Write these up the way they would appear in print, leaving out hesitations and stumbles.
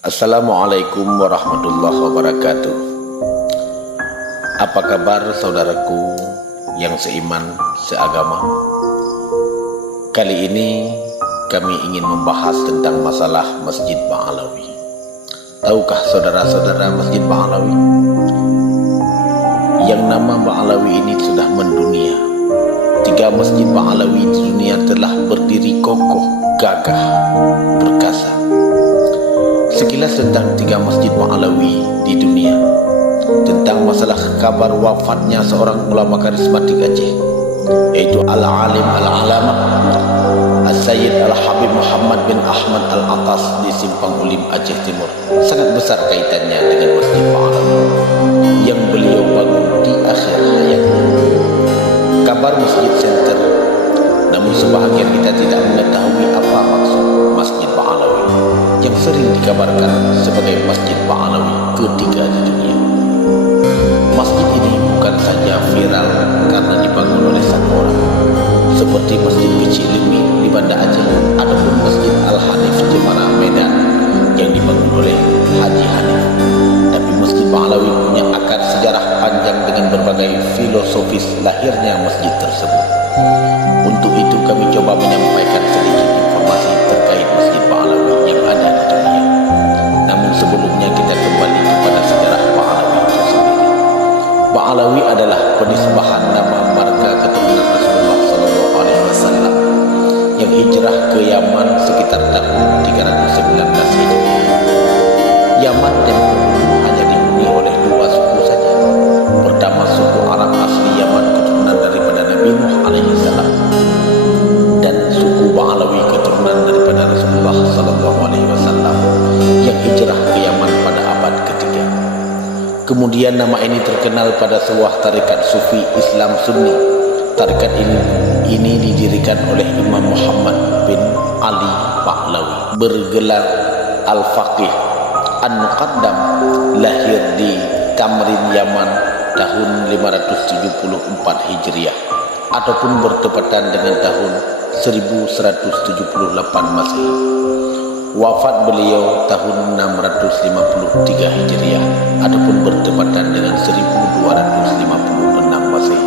Assalamualaikum warahmatullahi wabarakatuh. Apa kabar saudaraku yang seiman, seagama? Kali ini kami ingin membahas tentang masalah Masjid Ba'alawi. Tahukah saudara-saudara Masjid Ba'alawi? Yang nama Ba'alawi ini sudah mendunia. 3 Masjid Ba'alawi di dunia telah berdiri kokoh, gagah, perkasa. Sekilas tentang 3 Masjid Ba'alawi di dunia, tentang masalah kabar wafatnya seorang ulama karismatik Aceh, yaitu Al-Alim Al-Alama As-Sayyid Al-Habib Muhammad bin Ahmad Al-Atas di Simpang Ulim, Aceh Timur. Sangat besar kaitannya dengan Masjid Ba'alawi yang beliau bangun di akhir hayatnya. Kabar Masjid Center, namun sebahagian kita tidak mengetahui apa maksud Masjid Ba'alawi yang sering dikabarkan sebagai Masjid Ba'alawi ketiga di dunia. Masjid ini bukan saja viral karena dibangun oleh satu orang, seperti Masjid Kecil Lemi di Banda Aceh ataupun Masjid Al-Hanif Jemara Medan yang dibangun oleh Haji Hanif. Tapi Masjid Ba'alawi punya akar sejarah panjang dengan berbagai filosofis lahirnya masjid tersebut. Untuk itu kami coba menyampaikan sedikit informasi terkait Masjid Ba'alawi yang ada di dunia. Namun sebelumnya kita kembali kepada sejarah Ba'alawi itu sendiri. Ba'alawi adalah penisbahan nama marga keturunan Rasulullah SAW yang hijrah ke Yaman sekitar tahun 319 Hijriah. Yaman dan hanya dihuni oleh 2 suku saja. Pertama, suku Arab asli Yaman keturunan daripada Nabi Nuh alaihissalam, dan suku Ba'alawi keturunan daripada Rasulullah SAW yang hijrah ke Yaman pada abad ketiga. Kemudian nama ini terkenal pada sebuah tarekat sufi Islam Sunni. Tarekat ini didirikan oleh Imam Muhammad bin Ali Ba'alawi, bergelar Al-Faqih An-Muqaddam, lahir di Tamrin, Yaman tahun 574 Hijriah ataupun bertepatan dengan tahun 1178 Masehi. Wafat beliau tahun 653 Hijriah ataupun bertepatan dengan 1256 Masehi.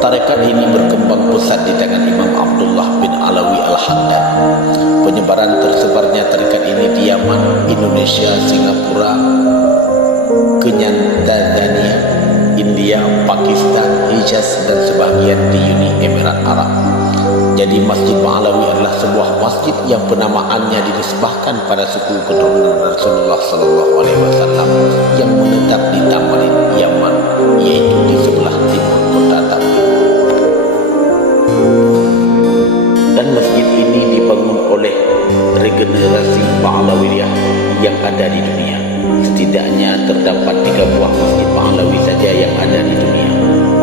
Tarekat ini berkembang pesat di tangan Imam Abdullah bin Alawi Al-Haddad. Penyebaran tersebarnya tarekat ini di Yaman, Indonesia, Singapura, Kenyan, Tanzania, India, Pakistan, Hijaz, dan sebahagian di Uni Emirat Arab. Jadi Masjid Ba'alawi adalah sebuah masjid yang penamaannya dinisbahkan pada suku keturunan Rasulullah SAW yang menetap di Tamrin, Yaman, yaitu di sebelah timur kota Tamrin. Dan masjid ini dibangun oleh regenerasi Ba'alawiyah yang ada di dunia. Setidaknya terdapat 3 buah Masjid Ba'alawi saja yang ada di dunia.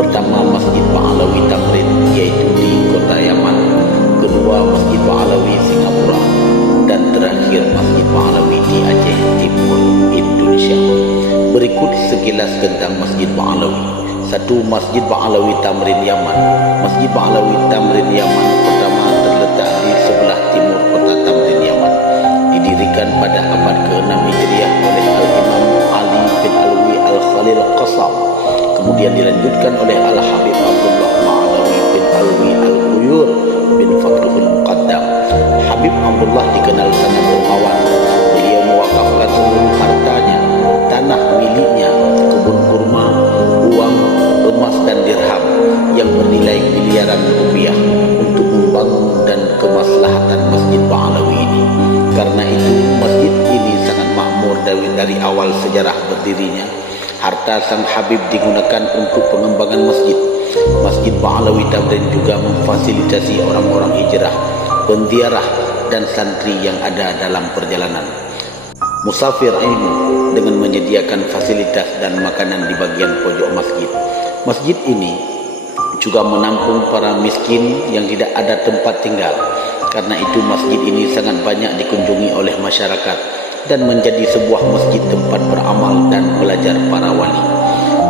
Pertama, Masjid Ba'alawi Tamrin, yaitu di kota Yaman. Kedua, Masjid Ba'alawi Singapura. Dan terakhir, Masjid Ba'alawi di Aceh Timur, Indonesia. Berikut sekilas tentang Masjid Ba'alawi. 1. Masjid Ba'alawi Tamrin, Yaman. Masjid Ba'alawi Tamrin, Yaman pertama terletak di sebelah timur kota Tamrin, Yaman. Didirikan pada abad ke-6 Hijriah oleh Al-Imam Ali bin Alwi Al-Khalil Qasam. Kemudian dilanjutkan oleh Al-Habib Abdullah Ba'alawi bin Alwi Al-Quyur bin Fadluhul Muqaddam. Habib Abdullah dikenal sangat dermawan. Beliau mewakafkan seluruh hartanya, tanah miliknya, kebun kurma, uang, emas dan dirham yang bernilai miliaran rupiah untuk membangun dan kemaslahatan Masjid Ba'alawi ini. Karena itu masjid ini sangat makmur dari awal sejarah berdirinya. Harta sang Habib digunakan untuk pengembangan masjid. Masjid Ba'alawi Tamrin juga memfasilitasi orang-orang hijrah, penziarah dan santri yang ada dalam perjalanan musafir ilmu dengan menyediakan fasilitas dan makanan di bagian pojok masjid. Masjid ini juga menampung para miskin yang tidak ada tempat tinggal. Karena itu masjid ini sangat banyak dikunjungi oleh masyarakat dan menjadi sebuah masjid tempat beramal dan belajar para wali.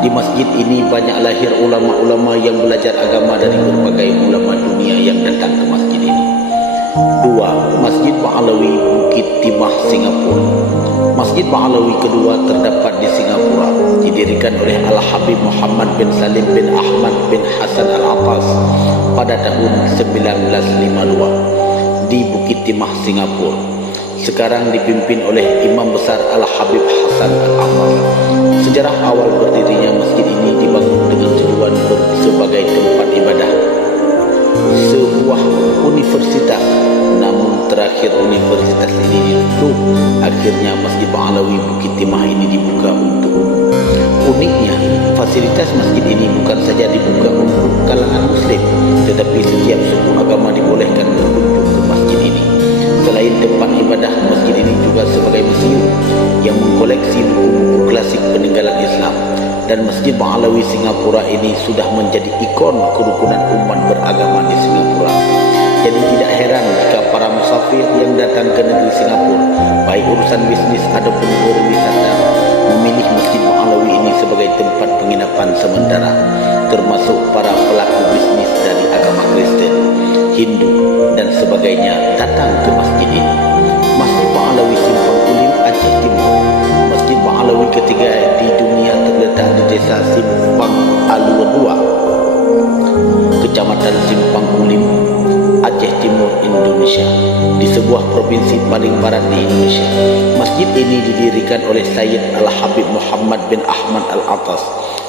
Di masjid ini banyak lahir ulama-ulama yang belajar agama dari berbagai ulama dunia yang datang ke masjid ini. 2. Masjid Pahlawi Bukit Timah, Singapura. Masjid Pahlawi kedua terdapat di Singapura, didirikan oleh Al-Habib Muhammad bin Salim bin Ahmad bin Hasan Al-Atas pada tahun 1952 di Bukit Timah, Singapura. Sekarang dipimpin oleh Imam Besar Al-Habib Hasan Al-Atas. Sejarah awal berdirinya masjid ini dibangun dengan tujuan sebagai tempat ibadah sebuah universitas, namun terakhir universitas ini ditutup. Akhirnya Masjid Pahlawi Bukit Timah ini dibuka untuk umum. Uniknya, fasilitas masjid ini bukan saja dibuka untuk kalangan muslim, tetapi setiap suku agama dibolehkan berkunjung ke masjid ini. Selain tempat ibadah, masjid ini juga sebagai museum yang mengkoleksi buku-buku klasik peninggalan Islam. Dan Masjid Pahlawi Singapura ini sudah menjadi ikon kerukunan umat beragama di Singapura. Jadi tidak heran jika para musafir yang datang ke negeri Singapura, baik urusan bisnis ataupun berwisata, memilih Masjid Pahlawi ini sebagai tempat penginapan sementara, termasuk para pelaku bisnis dari agama Kristen, Hindu dan sebagainya datang ke masjid ini. Masjid Pahlawi Simpang Kulim, Aceh Timur. Masjid Pahlawi ketiga di dunia terletak di desa Simpang Alur 2, Kecamatan Simpang Kulim, Aceh Timur, Indonesia, di sebuah provinsi paling barat di Indonesia. Masjid ini didirikan oleh Sayyid Al-Habib Muhammad bin Ahmad Al-Atas.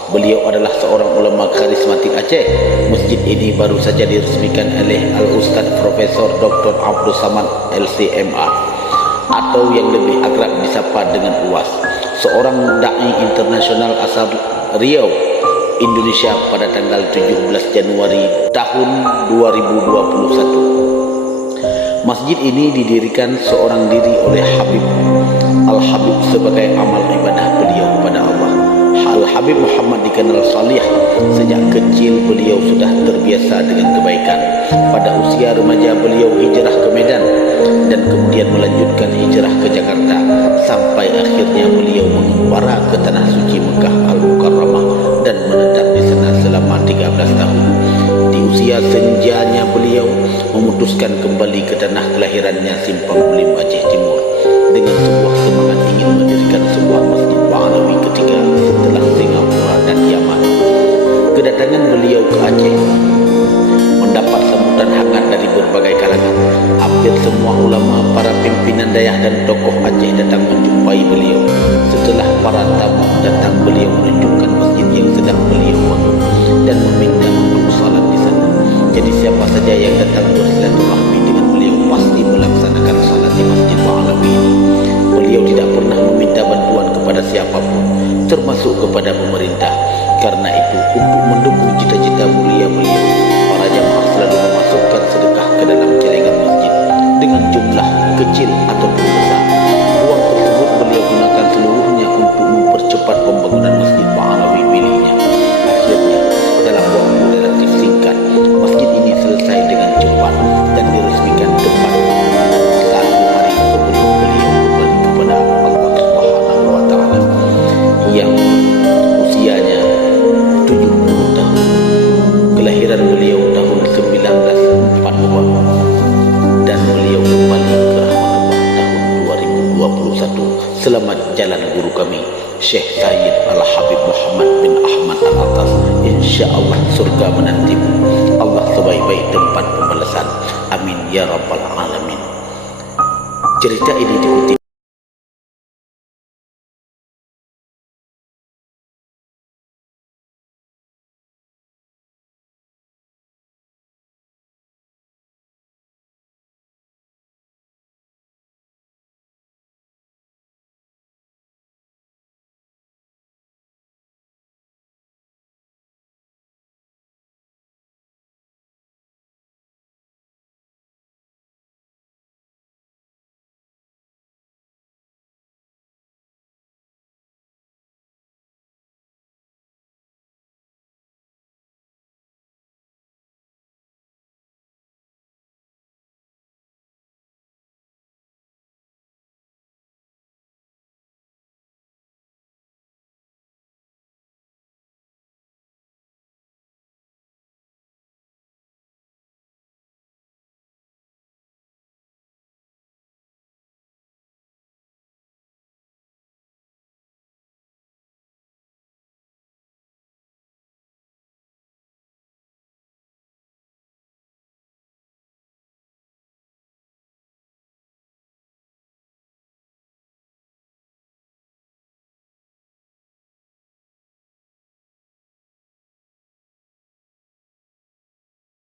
Beliau adalah seorang ulama karismatik Aceh. Masjid ini baru saja diresmikan oleh Al-Ustaz Profesor Dr. Abdul Samad LCMA, atau yang lebih akrab disapa dengan UAS, seorang da'i internasional asal Riau, Indonesia pada tanggal 17 Januari tahun 2021. Masjid ini didirikan seorang diri oleh Habib Al-Habib sebagai amal ibadah beliau kepada Allah. Al-Habib Muhammad dikenal salih. Sejak kecil beliau sudah terbiasa dengan kebaikan. Pada usia remaja beliau hijrah ke Medan dan kemudian melanjutkan hijrah ke Jakarta sampai akhirnya beliau mengembara ke tanah suci Mekah Al-Mukarramah dan menetap di sana selama 13 tahun. Di usia senjanya beliau memutuskan kembali ke tanah kelahirannya Simpang Kulim, Aceh Timur dengan sebuah semangat ingin mendirikan sebuah Masjid Pahlawi ketiga setelah Singapura dan Yaman. Kedatangan beliau ke Aceh mendapat sambutan hangat dari berbagai kalangan. Hampir semua ulama, para pimpinan dayah dan tokoh Aceh datang menjumpai beliau. Setelah para tamu datang, beliau menunjukkan masjid yang sedang beliau bangun dan meminta untuk salat di sana. Jadi siapa saja yang datang bersilaturahmi dengan beliau pasti melaksanakan salat di Masjid Pahlawi ini. Beliau tidak pernah meminta bantuan kepada siapapun, termasuk kepada pemerintah. Karena itu, untuk mendukung cita-cita mulia beliau, para jamaah selalu memasukkan sedekah ke dalam celengan masjid dengan jumlah kecil ataupun besar. Uang tersebut beliau gunakan seluruhnya untuk mempercepat pembangunan Masjid Pahlawi miliknya. Akhirnya, dalam waktu relatif singkat, masjid ini selesai dengan cepat dan diresmikan tepat 1 hari sebelum beliau kembali kepada Allah Subhanahu wa Ta'ala yang usianya 70 tahun. Kelahiran beliau tahun 1942 dan beliau kembali ke rahmatullah tahun 2021. Selamat jalan guru kami Syekh Sayyid Al-Habib Muhammad bin Ahmad Al-Atas. InsyaAllah surga menantimu. Allah sebaik-baik tempat pembalasan. Amin ya rabbal alamin. Cerita ini dikutip